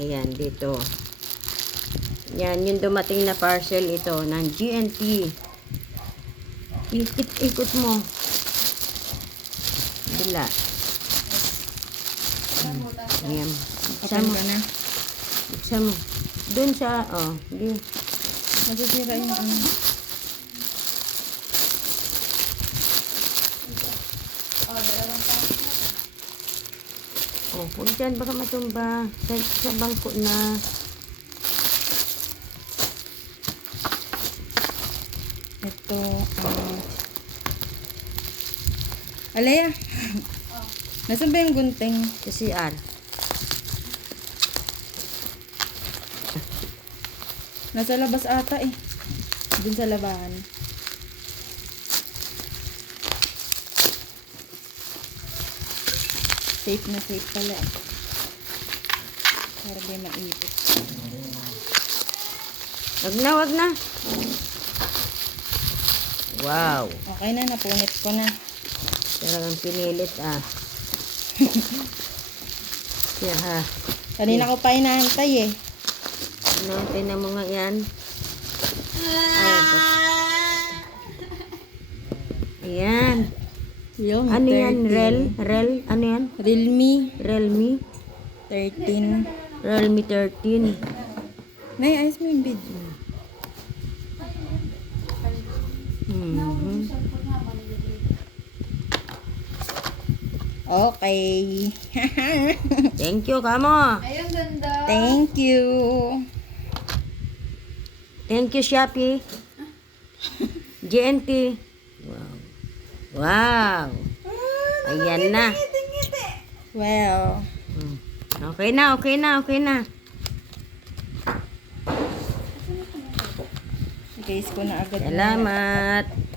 Ayan, dito. Yan, yung dumating na parcel ito ng GNT. Ikot mo. Bila. Ayan. Buksan mo. Buksan mo. Doon sa, di. Masisira yung ano. Huwag dyan, baka matumba. Sa bangko na. Ito, Alea. Nasaan ba yung gunting? Sa CR. Nasa labas ata eh. Dun sa labahan. Safe na safe pala eh. Para di maipit. Wag na, wag na. Wow. Okay na, napunit ko na. Talagang pinilit Siya ha. Kanina ko pa inaantay eh. Tingnan mo nga yan. Ayan. Yung Ano yan? 13. Ano yan? Realme Realme? 13. Realme 13. Nay, ayos mo yung video. Okay. Thank you, kamo. Ayun, ganda. Thank you. Thank you, Shopee. GNT. Wow. Wow. Ayan na. Well, Okay na, okay na, okay na. guys ko na agad. Salamat.